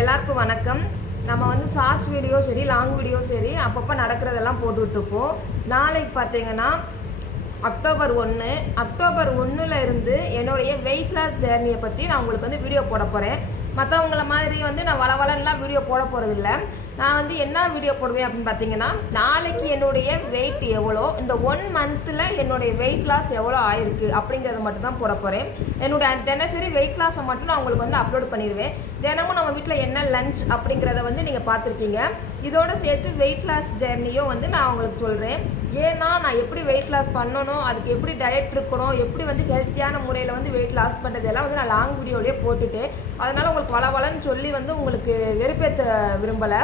எல்லாருக்கும் வணக்கம். நம்ம வந்து ஷார்ட்ஸ் வீடியோ சரி, லாங் வீடியோ சரி, அப்பப்போ நடக்கிறதெல்லாம் போட்டுட்ருப்போம். நாளைக்கு பார்த்தீங்கன்னா அக்டோபர் 1. அக்டோபர் 1ல் இருந்து என்னுடைய வெயிட் லாஸ் ஜேர்னியை பற்றி நான் உங்களுக்கு வந்து வீடியோ போட போகிறேன். மற்றவங்கள மாதிரி வந்து நான் வளவலன்லாம் வீடியோ போட போகிறதில்ல. நான் வந்து என்ன வீடியோ போடுவேன் அப்படின்னு பார்த்தீங்கன்னா, நாளைக்கு என்னுடைய வெயிட் எவ்வளோ, இந்த 1 மந்த்தில் என்னுடைய வெயிட் லாஸ் எவ்வளோ ஆயிருக்கு அப்படிங்கிறத மட்டும் தான் போட போகிறேன். என்னுடைய தினசரி வெயிட் லாஸை மட்டும் நான் உங்களுக்கு வந்து அப்லோட் பண்ணிடுவேன். தினமும் நம்ம வீட்டில் என்ன லஞ்ச் அப்படிங்கிறத வந்து நீங்கள் பார்த்துருக்கீங்க. இதோடு சேர்த்து வெயிட் லாஸ் ஜேர்னியும் வந்து நான் உங்களுக்கு சொல்கிறேன். ஏன்னா நான் எப்படி வெயிட் லாஸ் பண்ணணும், அதுக்கு எப்படி டயட் இருக்கணும், எப்படி வந்து ஹெல்த்தியான முறையில் வந்து வெயிட் லாஸ் பண்ணுறது எல்லாம் வந்து நான் லாங் வீடியோலேயே போட்டுட்டேன். அதனால் உங்களுக்கு வளவலன்னு சொல்லி வந்து உங்களுக்கு வெறுப்பேற்ற விரும்பலை.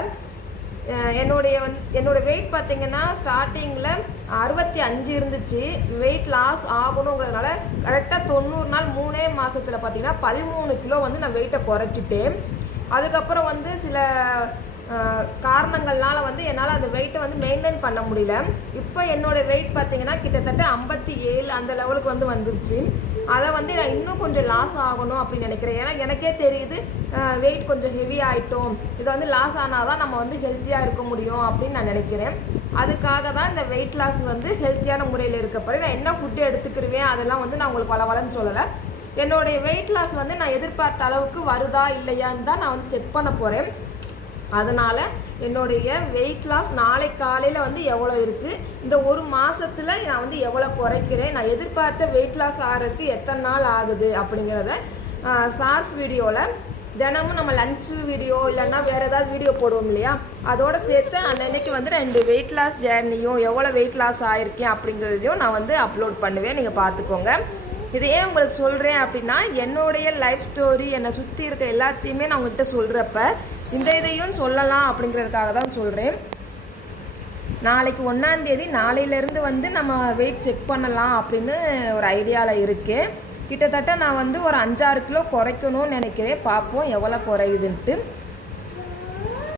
என்னோட வெயிட் பார்த்தீங்கன்னா ஸ்டார்டிங்கில் 65 இருந்துச்சு. வெயிட் லாஸ் ஆகணுங்கிறதுனால கரெக்டாக 90 நாள் 3 மாதத்தில் பார்த்தீங்கன்னா 13 கிலோ வந்து நான் வெயிட்டை குறைச்சிட்டேன். அதுக்கப்புறம் வந்து சில காரணங்கள்னால வந்து என்னால் அந்த வெயிட்டை வந்து மெயின்டைன் பண்ண முடியல. இப்போ என்னோடய வெயிட் பார்த்தீங்கன்னா கிட்டத்தட்ட 57 அந்த லெவலுக்கு வந்து வந்துருச்சு. அதை வந்து நான் இன்னும் கொஞ்சம் லாஸ் ஆகணும் அப்படின்னு நினைக்கிறேன். ஏன்னா எனக்கே தெரியுது வெயிட் கொஞ்சம் ஹெவி ஆகிட்டோம், இதை வந்து லாஸ் ஆனால் தான் நம்ம வந்து ஹெல்த்தியாக இருக்க முடியும் அப்படின்னு நான் நினைக்கிறேன். அதுக்காக தான் இந்த வெயிட் லாஸ் வந்து ஹெல்த்தியான முறையில் இருக்க போகிறேன். நான் என்ன ஃபுட்டு எடுத்துக்கிருவேன் அதெல்லாம் வந்து நான் உங்களுக்கு வளவலன்னு சொல்லலை. என்னுடைய வெயிட் லாஸ் வந்து நான் எதிர்பார்த்த அளவுக்கு வருதா இல்லையான்னு தான் நான் வந்து செக் பண்ண போகிறேன். அதனால் என்னுடைய வெயிட் லாஸ் நாளை காலையில் வந்து எவ்வளோ இருக்குது, இந்த 1 மாதத்தில் நான் வந்து எவ்வளோ குறைக்கிறேன், நான் எதிர்பார்த்த வெயிட் லாஸ் ஆகிறதுக்கு எத்தனை நாள் ஆகுது அப்படிங்கிறத ஷார்ட்ஸ் வீடியோவில் தினமும் நம்ம லன்ச் வீடியோ இல்லைன்னா வேறு ஏதாவது வீடியோ போடுவோம் இல்லையா, அதோடு சேர்த்து அன்னைக்கு வந்து 2 வெயிட் லாஸ் ஜேர்னியும் எவ்வளோ வெயிட் லாஸ் ஆகிருக்கேன் அப்படிங்கிறதையும் நான் வந்து அப்லோட் பண்ணுவேன். நீங்கள் பார்த்துக்கோங்க. இது ஏன் உங்களுக்கு சொல்கிறேன் அப்படின்னா, என்னுடைய லைஃப் ஸ்டோரி என்னை சுற்றி இருக்க எல்லாத்தையுமே நான் உங்கள்கிட்ட சொல்கிறப்ப இந்த இதையும் சொல்லலாம் அப்படிங்கிறதுக்காக தான் சொல்கிறேன். நாளைக்கு 1ஆம் தேதி நாளையிலேருந்து வந்து நம்ம வெயிட் செக் பண்ணலாம் அப்படின்னு ஒரு ஐடியாவில் இருக்கேன். கிட்டத்தட்ட நான் வந்து ஒரு 5-6 கிலோ குறைக்கணும்னு நினைக்கிறேன். பார்ப்போம் எவ்வளோ குறையுதுன்ட்டு.